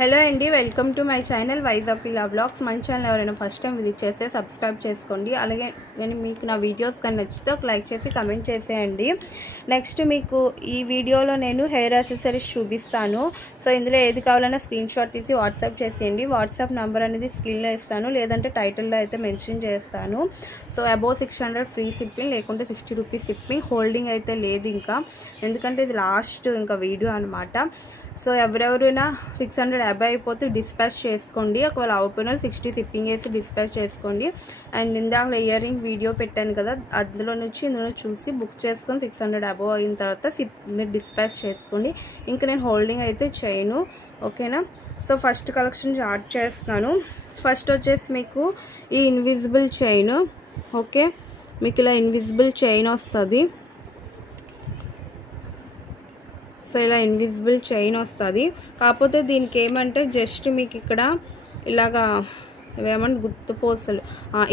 Hello అండి, welcome to my channel Vizag పిల్లా blogs. మన ఛానల్ ఎవరైనా ఫస్ట్ టైం విజిట్ చేస్తే సబ్స్క్రైబ్ చేసుకోండి. అలాగే మీకు నా వీడియోస్ కానీ నచ్చితే ఒక లైక్ చేసి కమెంట్ చేసేయండి. నెక్స్ట్ మీకు ఈ వీడియోలో నేను హెయిర్ యాక్సెసరీస్ చూపిస్తాను. సో ఇందులో ఏది కావాలన్నా స్క్రీన్ షాట్ తీసి వాట్సాప్ చేసేయండి. వాట్సాప్ నెంబర్ అనేది స్క్రీన్లో ఇస్తాను, లేదంటే టైటిల్లో అయితే మెన్షన్ చేస్తాను. సో అబోవ్ 600 ఫ్రీ షిప్పింగ్, లేకుంటే 60 రూపీస్ షిప్పింగ్. హోల్డింగ్ అయితే లేదు ఇంకా, ఎందుకంటే ఇది లాస్ట్ ఇంకా వీడియో అనమాట. సో ఎవరెవరైనా 600 అబై అయిపోతే డిస్పాచ్ చేసుకోండి. ఒకవేళ అవ్వకపోయినా 60 షిప్పింగ్ వేసి డిస్పాచ్ చేసుకోండి. అండ్ ఇందాక ఇయర్ రింగ్ వీడియో పెట్టాను కదా, ఇందులో చూసి బుక్ చేసుకొని 600 అబవ్ అయిన తర్వాత మీరు డిస్పాచ్ చేసుకోండి. ఇంకా నేను హోల్డింగ్ అయితే చేయను, ఓకేనా. సో ఫస్ట్ కలెక్షన్ స్టార్ట్ చేస్తున్నాను. ఫస్ట్ వచ్చేసి మీకు ఈ ఇన్విజిబుల్ చైన్, ఓకే. మీకు ఇలా ఇన్విజిబుల్ చైన్ వస్తుంది. సో ఇలా ఇన్విజిబుల్ చైన్ వస్తుంది. కాకపోతే దీనికి ఏమంటే జస్ట్ మీకు ఇక్కడ ఇలాగా ఇవేమంటే గుర్తుపోసలు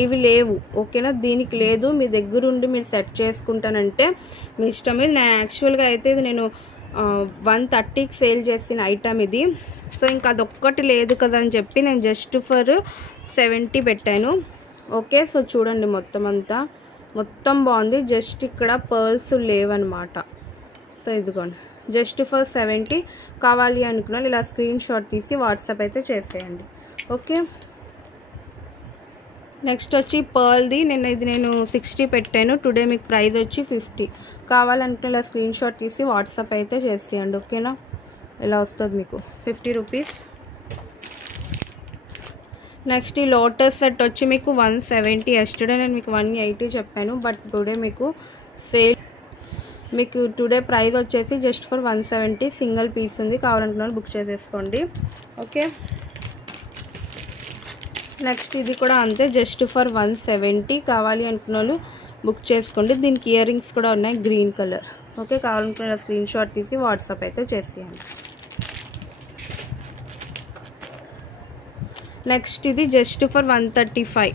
ఇవి లేవు, ఓకేనా. దీనికి లేదు, మీ దగ్గర ఉండి మీరు సెట్ చేసుకుంటానంటే మీ ఇష్టమే. నేను యాక్చువల్గా అయితే ఇది నేను 130కి సేల్ చేసిన ఐటమ్ ఇది. సో ఇంకా అదొక్కటి లేదు కదా అని చెప్పి నేను జస్ట్ ఫర్ 70 పెట్టాను, ఓకే. సో చూడండి మొత్తం బాగుంది. జస్ట్ ఇక్కడ పర్ల్స్ లేవన్నమాట. సో ఇదిగోండి, జస్ట్ ఫర్ 70. కావాలి అనుకున్న ఇలా స్క్రీన్ షాట్ తీసి వాట్సాప్ అయితే చేసేయండి, ఓకే. నెక్స్ట్ వచ్చి పర్ల్ది నేను 60 పెట్టాను. టుడే మీకు ప్రైస్ వచ్చి 50. కావాలనుకున్న ఇలా స్క్రీన్ షాట్ తీసి వాట్సాప్ అయితే చేసేయండి, ఓకేనా. ఇలా వస్తుంది మీకు 50 రూపీస్. నెక్స్ట్ ఈ లోటస్ సెట్ వచ్చి మీకు 170. ఎస్టర్డే నేను మీకు 180 చెప్పాను, బట్ టుడే మీకు సేల్, మీకు టుడే ప్రైస్ వచ్చేసి జస్ట్ ఫర్ 170. సింగిల్ పీస్ ఉంది, కావాలనుకున్న బుక్ చేసేసుకోండి, ఓకే. నెక్స్ట్ ఇది కూడా అంతే, జస్ట్ ఫర్ 170. కావాలి అనుకున్న బుక్ చేసుకోండి. దీనికి ఇయర్ రింగ్స్ కూడా ఉన్నాయి, గ్రీన్ కలర్, ఓకే. కావాలనుకున్న స్క్రీన్ షాట్ తీసి వాట్సాప్ అయితే చేసేయండి. నెక్స్ట్ ఇది జస్ట్ ఫర్ 135.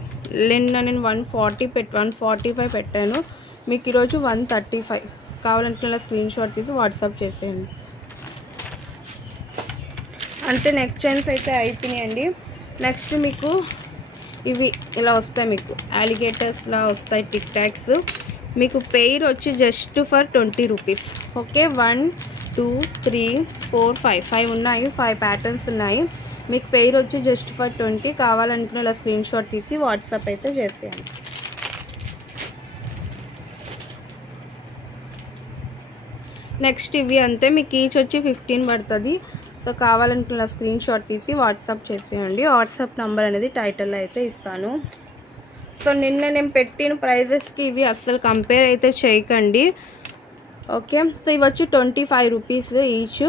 నిన్న నేను 145 పెట్టాను, మీకు ఈరోజు 135. కావాలనుకున్న స్క్రీన్ షాట్ తీసి వాట్సాప్ చేసేయండి. అంతే, నెక్ చైన్స్ అయితే అయిపోయినాయండి. నెక్స్ట్ మీకు ఇవి ఇలా వస్తాయి, మీకు అలిగేటర్స్లా వస్తాయి, టిక్ టాక్స్. మీకు పెయిర్ వచ్చి జస్ట్ ఫర్ 20 రూపీస్, ఓకే. 1 2 3 4 5 ఉన్నాయి, 5 ప్యాటర్న్స్ ఉన్నాయి. మీకు పెయిర్ వచ్చి జస్ట్ ఫర్ 20. కావాలనుకున్న ఇలా స్క్రీన్ షాట్ తీసి వాట్సాప్ అయితే చేసేయండి. నెక్స్ట్ ఇవి అంతే, మీకు ఈచ్ వచ్చి 15 పడుతుంది. సో కావాలనుకున్న స్క్రీన్ షాట్ తీసి వాట్సాప్ చేసేయండి. వాట్సాప్ నెంబర్ అనేది టైటిల్లో అయితే ఇస్తాను. సో నిన్న నేను పెట్టిన ప్రైజెస్కి ఇవి అస్సలు కంపేర్ అయితే చేయకండి, ఓకే. సో ఇవి వచ్చి 25 రూపీస్ ఈచ్.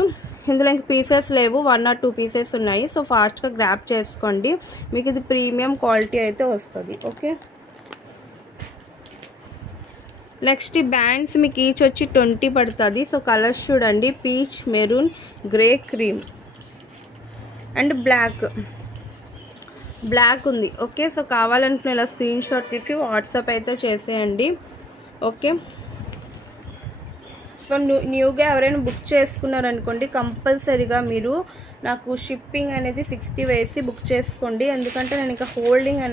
ఇందులో ఇంక పీసెస్ లేవు, 1 or 2 పీసెస్ ఉన్నాయి. సో ఫాస్ట్గా గ్రాప్ చేసుకోండి, మీకు ఇది ప్రీమియం క్వాలిటీ అయితే వస్తుంది, ఓకే. నెక్స్ట్ ఈ బ్యాండ్స్ మీకు ఈచ్ వచ్చి 20 పడుతుంది. సో కలర్స్ చూడండి, peach, maroon, grey, cream and black ఉంది, ఓకే. సో కావాలనుకున్న ఇలా స్క్రీన్ షాట్ తీసి వాట్సాప్ అయితే చేసేయండి, ఓకే. సో న్యూగా ఎవరైనా బుక్ చేసుకున్నారనుకోండి, కంపల్సరీగా మీరు నాకు షిప్పింగ్ అనేది 60 వేసి బుక్ చేసుకోండి. ఎందుకంటే నేను ఇంకా హోల్డింగ్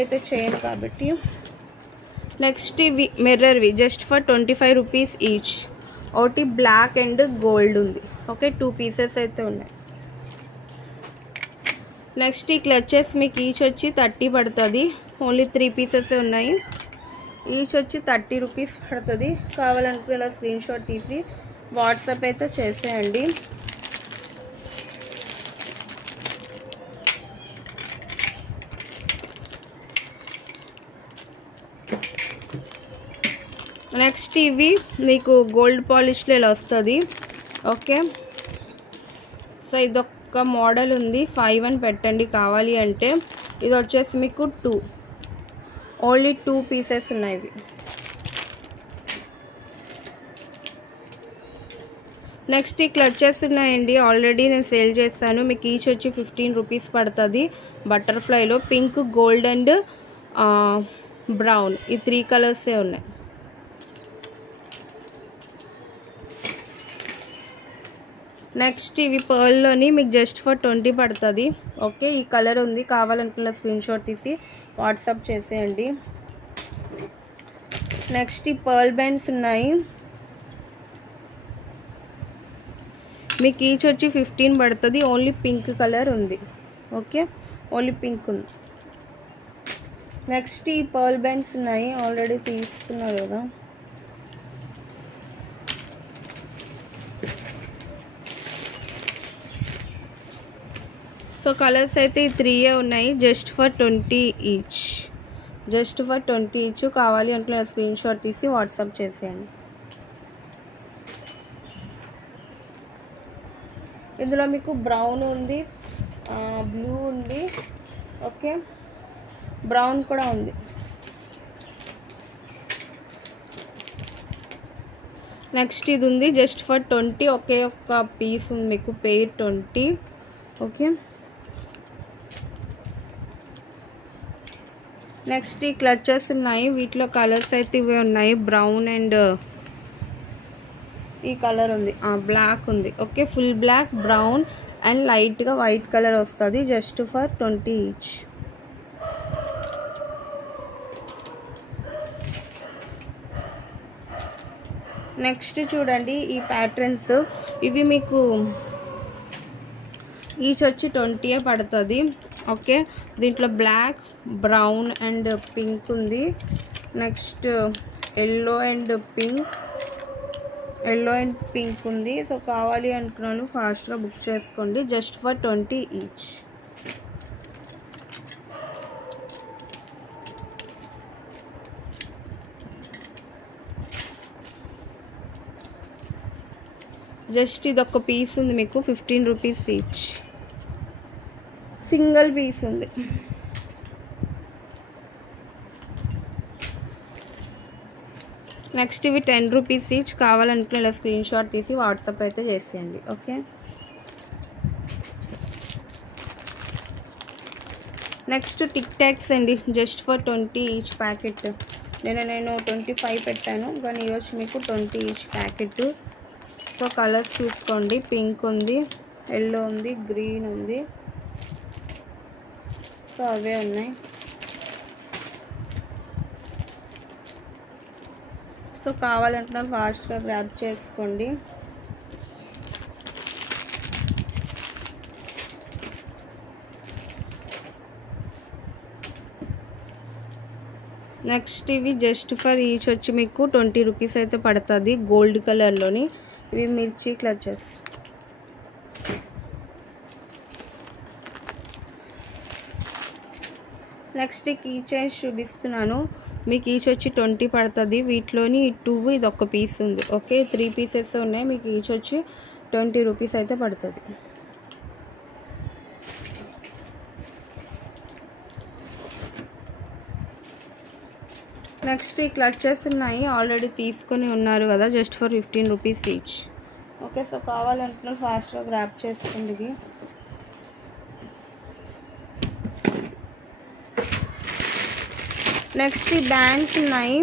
అయితే చేయను కాబట్టి. నెక్స్ట్ ఇవి మిర్రర్వి జస్ట్ ఫర్ 25 రూపీస్ ఈచ్. ఒకటి బ్లాక్ అండ్ గోల్డ్ ఉంది, ఓకే. 2 పీసెస్ అయితే ఉన్నాయి. నెక్స్ట్ ఈ క్లచెస్ మీకు ఈచ్ వచ్చి 30 పడుతుంది. ఓన్లీ 3 పీసెస్ ఉన్నాయి. ఈచ్ వచ్చి 30 రూపీస్ పడుతుంది. కావాలనుకున్న ఇలా స్క్రీన్ షాట్ తీసి వాట్సాప్ అయితే చేసేయండి. నెక్స్ట్ ఇవి మీకు గోల్డ్ పాలిష్లో ఇలా వస్తుంది, ఓకే. సో ఇదొక మోడల్ ఉంది, 5 అని పెట్టండి కావాలి అంటే. ఇది వచ్చేసి మీకు 2, ఓన్లీ 2 పీసెస్ ఉన్నాయి ఇవి. నెక్స్ట్ ఈ క్లచెస్ ఉన్నాయండి, ఆల్రెడీ నేను సేల్ చేస్తాను. మీకు ఈచ్ వచ్చి 15 రూపీస్ పడుతుంది. బటర్ఫ్లైలో పింక్, గోల్డ్ అండ్ బ్రౌన్, ఈ 3 కలర్సే ఉన్నాయి. నెక్స్ట్ ఇవి పర్ల్లోని మీకు జస్ట్ ఫర్ 20 పడుతుంది. ఓకే, ఈ కలర్ ఉంది, కావాలనుకున్న స్క్రీన్ షాట్ తీసి వాట్సాప్ చేసేయండి. నెక్స్ట్ ఈ పర్ల్ బ్యాండ్స్ ఉన్నాయి, మీకు ఈచ్ వచ్చి 15 పడుతుంది. ఓన్లీ పింక్ కలర్ ఉంది. ఓకే, ఓన్లీ పింక్ ఉంది. నెక్స్ట్ ఈ పర్ల్ బ్యాండ్స్ ఉన్నాయి, ఆల్రెడీ తీసుకున్నారు కదా. సో కలర్స్ అయితే ఈ 3 ఉన్నాయి, just for 20 each. Just for 20 each. కావాలి అంటే స్క్రీన్ షాట్ తీసి వాట్సాప్ చేసేయండి. ఇందులో మీకు బ్రౌన్ ఉంది, బ్లూ ఉంది, ఓకే, బ్రౌన్ కూడా ఉంది. నెక్స్ట్ ఇది ఉంది జస్ట్ ఫర్ 20, ఒకే ఒక్క పీస్ ఉంది మీకు, పెయిర్ 20. ఓకే, నెక్స్ట్ ఈ క్లచెస్ ఉన్నాయి, వీటిలో కలర్స్ అయితే ఇవే ఉన్నాయి, బ్రౌన్ అండ్ ఈ కలర్ ఉంది, బ్లాక్ ఉంది. Okay, full black, brown and లైట్గా వైట్ కలర్ వస్తుంది. Just for 20 each. నెక్స్ట్ చూడండి ఈ ప్యాటర్న్స్, ఇవి మీకు ఈచ్ వచ్చి 20 పడుతుంది. ఓకే, దీంట్లో బ్లాక్, బ్రౌన్ అండ్ పింక్ ఉంది. నెక్స్ట్ ఎల్లో అండ్ పింక్ ఉంది. సో కావాలి అనుకున్నాను, ఫాస్ట్గా బుక్ చేసుకోండి. Just for 20 each. జస్ట్ ఇది ఒక పీస్ ఉంది మీకు, 15 రూపీస్ ఈచ్. సింగిల్ పీస్ ఉంది. నెక్స్ట్ ఇవి 10 రూపీస్ ఈచ్. కావాలనుకున్న ఇలా స్క్రీన్ షాట్ తీసి వాట్సాప్ అయితే చేసేయండి. ఓకే, నెక్స్ట్ టిక్ టాక్స్ అండి, జస్ట్ ఫర్ 20 ఈచ్ ప్యాకెట్. నేను 25 పెట్టాను, కానీ ఈరోజు మీకు 20 ఈచ్ ప్యాకెట్. సో కలర్స్ చూసుకోండి, పింక్ ఉంది, ఎల్లో ఉంది, గ్రీన్ ఉంది. సో అవే ఉన్నాయి. సో కావాలంటున్నా ఫాస్ట్గా గ్రాబ్ చేసుకోండి. నెక్స్ట్ ఇవి జస్ట్ ఫర్ ఈచ్ వచ్చి మీకు 20 రూపీస్ అయితే పడుతుంది, గోల్డ్ కలర్లోని. ఇవి మిర్చి క్లచెస్. నెక్స్ట్ కీ చైన్స్ చూపిస్తున్నాను, మీకు ఈచ్ వచ్చి 20 పడుతుంది. వీటిలోని 2 ఇది ఒక పీస్ ఉంది. ఓకే, 3 పీసెస్ ఉన్నాయి, మీకు ఈచ్ వచ్చి 20 రూపీస్ అయితే పడుతుంది. నెక్స్ట్ ఈ క్లచెస్ ఉన్నాయి, ఆల్రెడీ తీసుకొని ఉన్నారు కదా, just for 15 rupees each. Okay, so కావాలంటున్నా ఫాస్ట్గా గ్రాప్ చేసుకోండి. నెక్స్ట్ ఈ బ్యాండ్స్ ఉన్నాయి,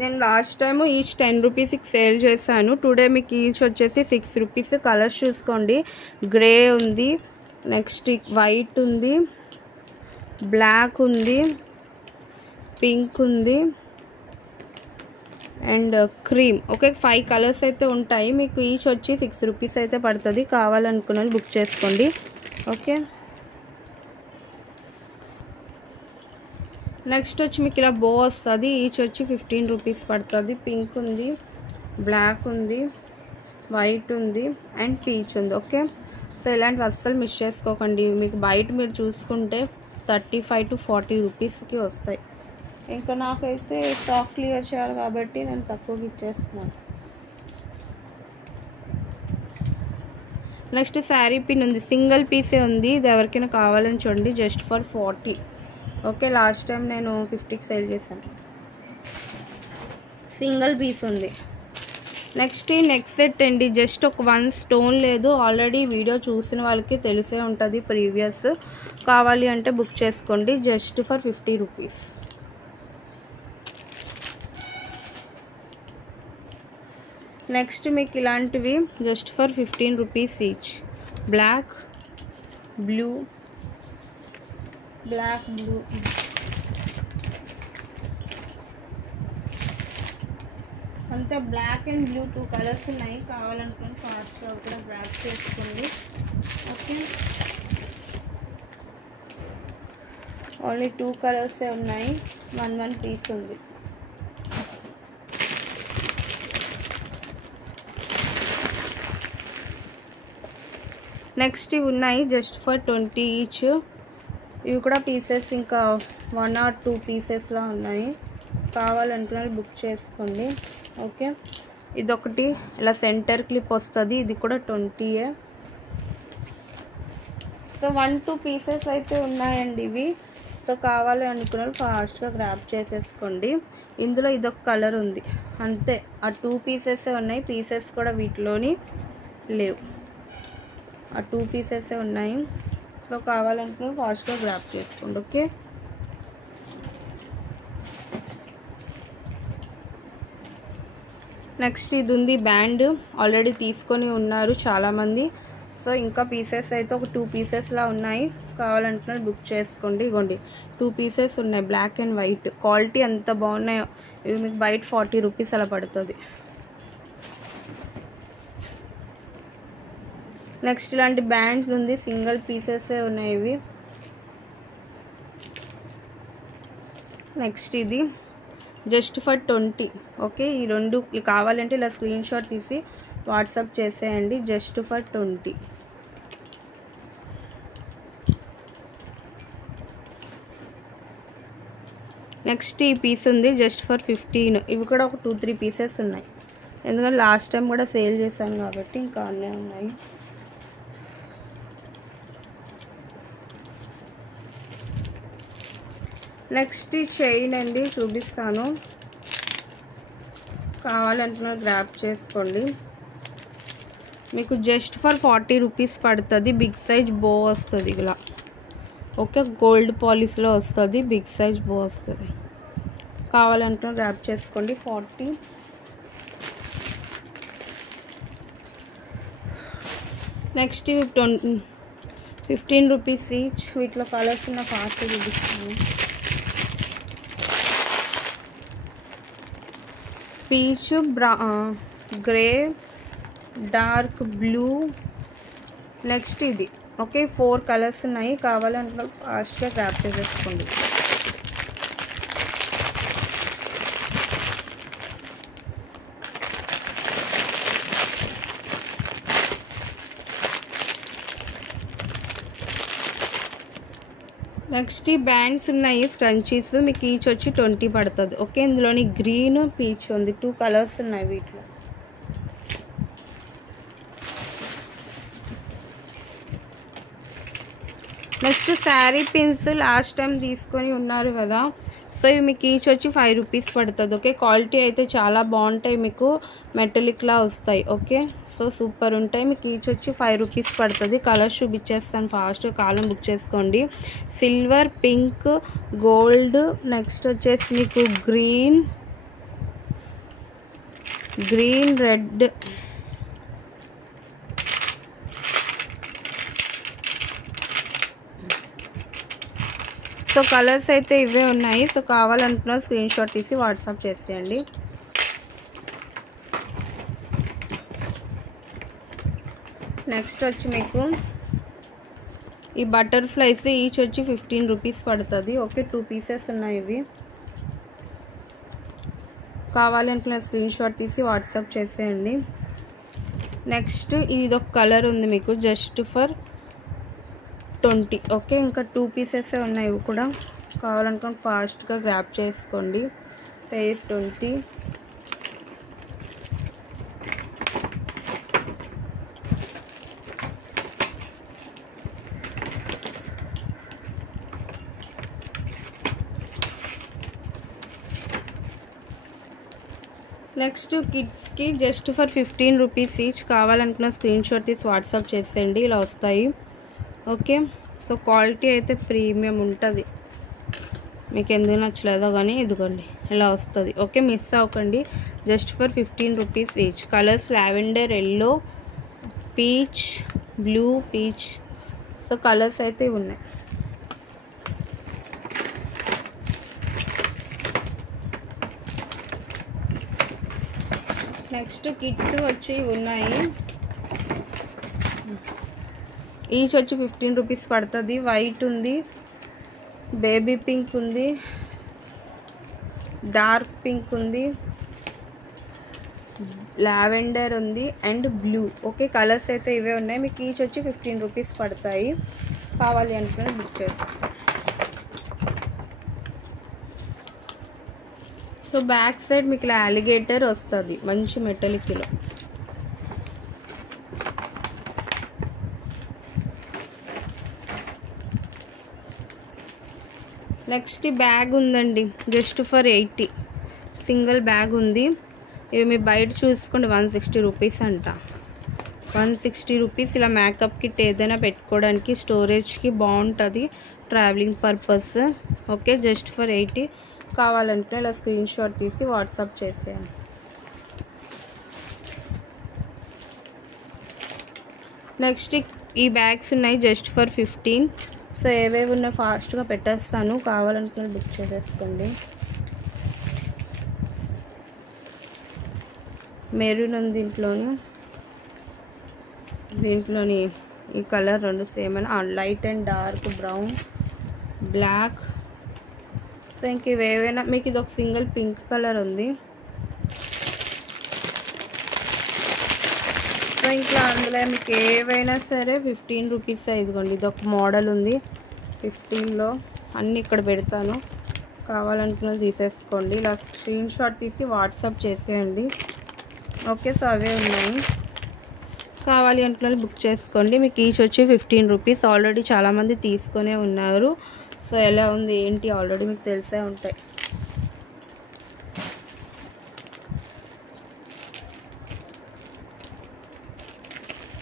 నేను లాస్ట్ టైము ఈచ్ 10 రూపీస్కి సేల్ చేశాను. టుడే మీకు ఈచ్ వచ్చేసి 6 రూపీస్. కలర్స్ చూసుకోండి, గ్రే ఉంది, నెక్స్ట్ వైట్ ఉంది, బ్లాక్ ఉంది, పింక్ ఉంది అండ్ క్రీమ్. ఓకే, 5 కలర్స్ అయితే ఉంటాయి, మీకు ఈచ్ వచ్చి 6 రూపీస్ అయితే పడుతుంది. కావాలనుకున్నది బుక్ చేసుకోండి. ఓకే, నెక్స్ట్ వచ్చి మీకు ఇలా బో వస్తుంది, ఈచ్ వచ్చి 15 రూపీస్ పడుతుంది. పింక్ ఉంది, బ్లాక్ ఉంది, వైట్ ఉంది అండ్ పీచ్ ఉంది. ఓకే, సో ఇలాంటివి అస్సలు మిస్ చేసుకోకండి. మీకు బయట మీరు చూసుకుంటే 35 to 40 రూపీస్కి వస్తాయి. ఇంకా నాకైతే స్టాక్ క్లియర్ చేయాలి కాబట్టి నేను తక్కువకి ఇచ్చేస్తున్నాను. నెక్స్ట్ శారీ పిన్ ఉంది, సింగిల్ పీసే ఉంది. ఇది ఎవరికైనా కావాలని చూడండి, just for 40. Okay, last time నేను 50కి సేల్ చేశాను. సింగిల్ పీస్ ఉంది. నెక్స్ట్ ఈ నెక్ సెట్ అండి, జస్ట్ ఒక 1 స్టోన్ లేదు. ఆల్రెడీ వీడియో చూసిన వాళ్ళకి తెలిసే ఉంటుంది ప్రీవియస్. కావాలి అంటే బుక్ చేసుకోండి, జస్ట్ ఫర్ 50 రూపీస్. నెక్స్ట్ మీకు ఇలాంటివి just for 15 rupees each. Black blue అంతే. బ్లాక్ అండ్ బ్లూ 2 కలర్స్ ఉన్నాయి. కావాలనుకుని ఫాస్ట్గా కూడా గ్రాబ్ చేసుకోండి. ఓకే, ఓన్లీ 2 కలర్సే ఉన్నాయి. 1 పీస్ ఉంది. నెక్స్ట్ ఇవి ఉన్నాయి జస్ట్ ఫర్ 20 ఈచ్. ఇవి కూడా పీసెస్ ఇంకా 1 or 2 పీసెస్లా ఉన్నాయి. కావాలనుకున్న బుక్ చేసుకోండి. ఓకే, ఇదొకటి ఇలా సెంటర్ క్లిప్ వస్తుంది. ఇది కూడా 20. సో 1-2 పీసెస్ అయితే ఉన్నాయండి ఇవి. సో కావాలి అనుకున్న ఫాస్ట్గా గ్రాబ్ చేసేసుకోండి. ఇందులో ఇదొక కలర్ ఉంది అంతే. ఆ 2 పీసెసే ఉన్నాయి. పీసెస్ కూడా వీటిలోని లేవు. ఆ 2 పీసెసే ఉన్నాయి. సో కావాలనుకున్న ఫాస్ట్గా గ్రాబ్ చేసుకోండి. ఓకే, నెక్స్ట్ ఇది ఉంది బ్యాండ్. ఆల్రెడీ తీసుకొని ఉన్నారు చాలామంది. సో ఇంకా పీసెస్ అయితే ఒక 2 పీసెస్లా ఉన్నాయి. కావాలంటున్నా బుక్ చేసుకోండి. ఇగోండి 2 పీసెస్ ఉన్నాయి, బ్లాక్ అండ్ వైట్. క్వాలిటీ ఎంత బాగున్నాయో. ఇవి మీకు బయట 40 రూపీస్ అలా పడుతుంది. నెక్స్ట్ ఇలాంటి బ్యాండ్స్ ఉంది, సింగిల్ పీసెసే ఉన్నాయి ఇవి. నెక్స్ట్ ఇది జస్ట్ ఫర్ 20. ఓకే, ఈ 2 కావాలంటే ఇలా స్క్రీన్ షాట్ తీసి వాట్సాప్ చేసేయండి. Just for 20. నెక్స్ట్ ఈ పీస్ ఉంది జస్ట్ ఫర్ 15. ఇవి కూడా ఒక 2-3 పీసెస్ ఉన్నాయి. ఎందుకంటే లాస్ట్ టైం కూడా సేల్ చేశాను కాబట్టి ఇంకా అన్నీ ఉన్నాయి. నెక్స్ట్ ఈ చైన్ అండి చూపిస్తాను. కావాలంటున్నా గ్రాబ్ చేసుకోండి. మీకు జస్ట్ ఫర్ 40 రూపీస్ పడుతుంది. బిగ్ సైజ్ బో వస్తుంది ఇలా. ఓకే, గోల్డ్ పాలిష్లో వస్తుంది. బిగ్ సైజ్ బో వస్తుంది. కావాలంటున్నా గ్రాబ్ చేసుకోండి. 40. నెక్స్ట్ ఇవి 15 రూపీస్ ఈచ్. వీటిలో కలర్స్ ఉన్న ఫాస్ట్ చూపిస్తాను. Peach, grey, dark blue. Next ఇది. ఓకే, 4 కలర్స్ ఉన్నాయి. కావాలంటే ఫాస్ట్గా గ్రాబ్ చేసేసుకోండి. నెక్స్ట్ ఈ బ్యాండ్స్ ఉన్నాయి, స్క్రంచీస్. మీకు ఈచ్ వచ్చి 20 పడుతుంది. ఓకే, ఇందులోని గ్రీన్, పీచ్ ఉంది. 2 కలర్స్ ఉన్నాయి వీటిలో. Next sari pins last time తీసుకొని ఉన్నారు కదా. సో ఇవి మీకు ఈచ్ వచ్చి 5 రూపీస్ పడుతుంది. ఓకే, క్వాలిటీ అయితే చాలా బాగుంటాయి. మీకు మెటలిక్లా వస్తాయి. ఓకే, సో సూపర్ ఉంటాయి. మీకు ఈచ్ వచ్చి 5 రూపీస్ పడుతుంది. కలర్స్ చూపించేస్తాను ఫాస్ట్గా. కాలం బుక్ చేసుకోండి. Silver, pink, gold. నెక్స్ట్ వచ్చేసి మీకు గ్రీన్, రెడ్, సో కలర్స్ అయితే ఇవే ఉన్నాయి. సో కావాలనుకున్న స్క్రీన్ షాట్ తీసి వాట్సాప్ చేసేయండి. నెక్స్ట్ వచ్చి మీకు ఈ బటర్ఫ్లైస్ ఈచ్ వచ్చి 15 రూపీస్ పడుతుంది. ఓకే, 2 పీసెస్ ఉన్నాయి ఇవి. కావాలనుకున్న స్క్రీన్ షాట్ తీసి వాట్సాప్ చేసేయండి. నెక్స్ట్ ఇదొక కలర్ ఉంది మీకు జస్ట్ ఫర్ 20. ఓకే, ఇంకా 2 పీసెస్ ఉన్నాయి ఇవి కూడా. కావాలనుకుని ఫాస్ట్గా గ్రాబ్ చేసుకోండి. పెయిర్ 20. నెక్స్ట్ కిడ్స్కి జస్ట్ ఫర్ 15 రూపీస్ ఈచ్. కావాలనుకున్న స్క్రీన్ షాట్ తీసి వాట్సాప్ చేసేయండి. ఇలా వస్తాయి. ఓకే, సో క్వాలిటీ అయితే ప్రీమియం ఉంటుంది. మీకు ఎందుకు నచ్చలేదో కానీ ఇదిగోండి ఇలా వస్తుంది. ఓకే, మిస్ అవ్వకండి. Just for 15 rupees each. Colours lavender, yellow, peach, blue, peach. So colours అయితే ఉన్నాయి. నెక్స్ట్ కిడ్స్ వచ్చి ఉన్నాయి. ఈచ్ వచ్చి 15 రూపీస్ పడుతుంది. వైట్ ఉంది, బేబీ పింక్ ఉంది, డార్క్ పింక్ ఉంది, లావెండర్ ఉంది అండ్ బ్లూ. ఓకే, కలర్స్ అయితే ఇవే ఉన్నాయి. మీకు ఈచ్ వచ్చి 15 రూపీస్ పడతాయి. కావాలి అనుకుని బుక్ చేసుకోండి. సో బ్యాక్ సైడ్ మీకు ఇలా అలిగేటర్ వస్తుంది మంచి మెటలిక్లో. నెక్స్ట్ బ్యాగ్ ఉందండి, జస్ట్ ఫర్ 80. సింగిల్ బ్యాగ్ ఉంది. ఇవి మీరు బయట చూసుకోండి 160 రూపీస్ అంట. 160 రూపీస్. ఇలా మేకప్ కిట్ ఏదైనా పెట్టుకోవడానికి, స్టోరేజ్కి బాగుంటుంది, travelling purpose. Okay, just for 80. కావాలంటే ఇలా స్క్రీన్ షాట్ తీసి వాట్సాప్ చేసేయండి. నెక్స్ట్ ఈ బ్యాగ్స్ ఉన్నాయి జస్ట్ ఫర్ 15. సో ఏవేవి ఉన్నాయి ఫాస్ట్గా పెట్టేస్తాను, కావాలనుకున్న బుక్ చేసేసుకోండి. మెరూన్ ఉంది దీంట్లోని ఈ కలర్ రెండు సేమ్ అని, light and dark brown, black. So ఇంక ఇవేవైనా మీకు ఇది ఒక సింగిల్ పింక్ కలర్ ఉంది. సో ఇంకా అందులో మీకు ఏవైనా సరే 15 రూపీస్. ఇదిగోండి ఇది ఒక మోడల్ ఉంది 15లో. అన్నీ ఇక్కడ పెడతాను, కావాలనుకున్నది తీసేసుకోండి. ఇలా స్క్రీన్ షాట్ తీసి వాట్సాప్ చేసేయండి. ఓకే, సో అవే ఉన్నాయి, కావాలి అనుకున్నది బుక్ చేసుకోండి. మీకు ఈచ్ వచ్చి 15 రూపీస్. ఆల్రెడీ చాలామంది తీసుకునే ఉన్నారు. సో ఎలా ఉంది ఏంటి ఆల్రెడీ మీకు తెలిసే ఉంటాయి.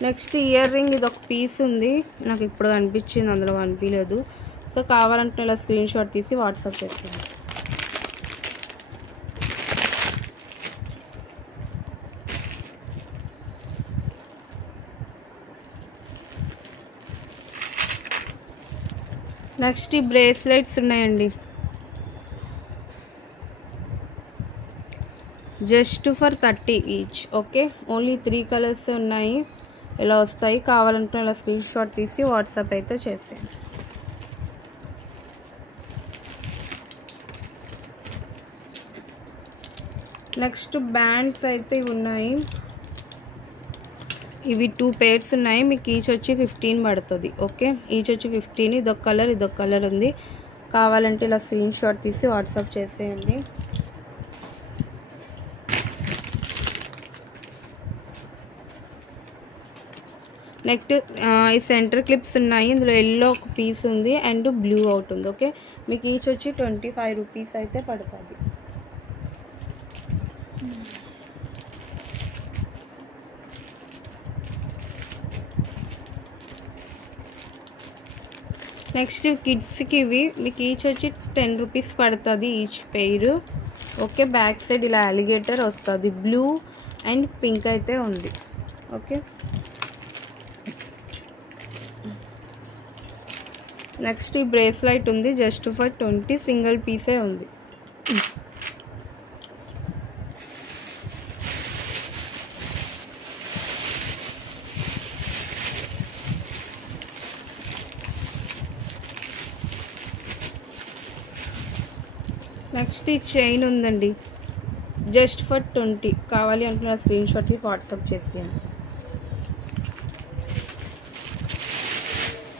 నెక్స్ట్ ఇయర్ రింగ్, ఇది ఒక పీస్ ఉంది, నాకు ఇప్పుడు కనిపించింది, అందులో కనిపించలేదు. సో కావాలంటే ఇలా స్క్రీన్ షాట్ తీసి వాట్సాప్ చేస్తాను. నెక్స్ట్ ఈ బ్రేస్లెట్స్ ఉన్నాయండి, just for 30 each. Okay, only 3 colours ఉన్నాయి, ఇలా వస్తాయి. కావాలంటే ఇలా స్క్రీన్ షాట్ తీసి వాట్సాప్ అయితే చేసేయండి. నెక్స్ట్ బ్యాండ్స్ అయితే ఉన్నాయి. ఇవి 2 పేర్స్ ఉన్నాయి. మీకు ఈచ్ వచ్చి 15 పడుతుంది. ఓకే, ఈచ్ వచ్చి 15. ఇదొక కలర్, ఇదొక కలర్ ఉంది. కావాలంటే ఇలా స్క్రీన్ షాట్ తీసి వాట్సాప్ చేసేయండి. నెక్స్ట్ ఈ సెంటర్ క్లిప్స్ ఉన్నాయి. ఇందులో ఎల్లో ఒక పీస్ ఉంది అండ్ బ్లూ అవుట్ ఉంది. ఓకే, మీకు ఈచ్ వచ్చి 25 రూపీస్ అయితే పడుతుంది. నెక్స్ట్ కిడ్స్కి ఇవి మీకు ఈచ్ వచ్చి 10 రూపీస్ పడుతుంది each pair. Okay, back side ఇలా అలిగేటర్ వస్తుంది, బ్లూ అండ్ పింక్ అయితే ఉంది. ఓకే, నెక్స్ట్ ఈ బ్రేస్లైట్ ఉంది జస్ట్ ఫర్ 20. సింగిల్ పీసే ఉంది. నెక్స్ట్ ఈ చైన్ ఉందండి జస్ట్ ఫర్ 20. కావాలి అనుకున్న స్క్రీన్ షాట్కి వాట్సాప్ చేసేయండి.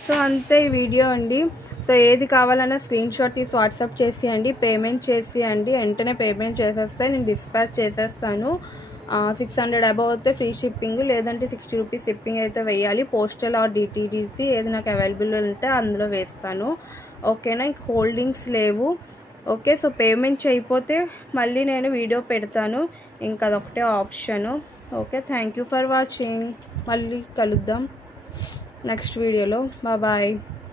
సో అంతే ఈ వీడియో అండి. సో ఏది కావాలన్నా స్క్రీన్ షాట్ తీసి వాట్సాప్ చేసేయండి, పేమెంట్ చేసేయండి. వెంటనే పేమెంట్ చేసేస్తే నేను డిస్పాచ్ చేసేస్తాను. 600 అబవ్ అయితే ఫ్రీ షిప్పింగ్, లేదంటే 60 రూపీస్ షిప్పింగ్ అయితే వేయాలి. పోస్టల్ ఆర్ డిటీడీసీ ఏది నాకు అవైలబుల్ ఉంటే అందులో వేస్తాను. ఓకేనా, ఇంక హోల్డింగ్స్ లేవు. ఓకే, సో పేమెంట్ చేయకపోతే మళ్ళీ నేను వీడియో పెడతాను, ఇంకా అదొకటే option. Okay, thank you for watching. మళ్ళీ కలుద్దాం నెక్స్ట్ వీడియోలో. బాయ్.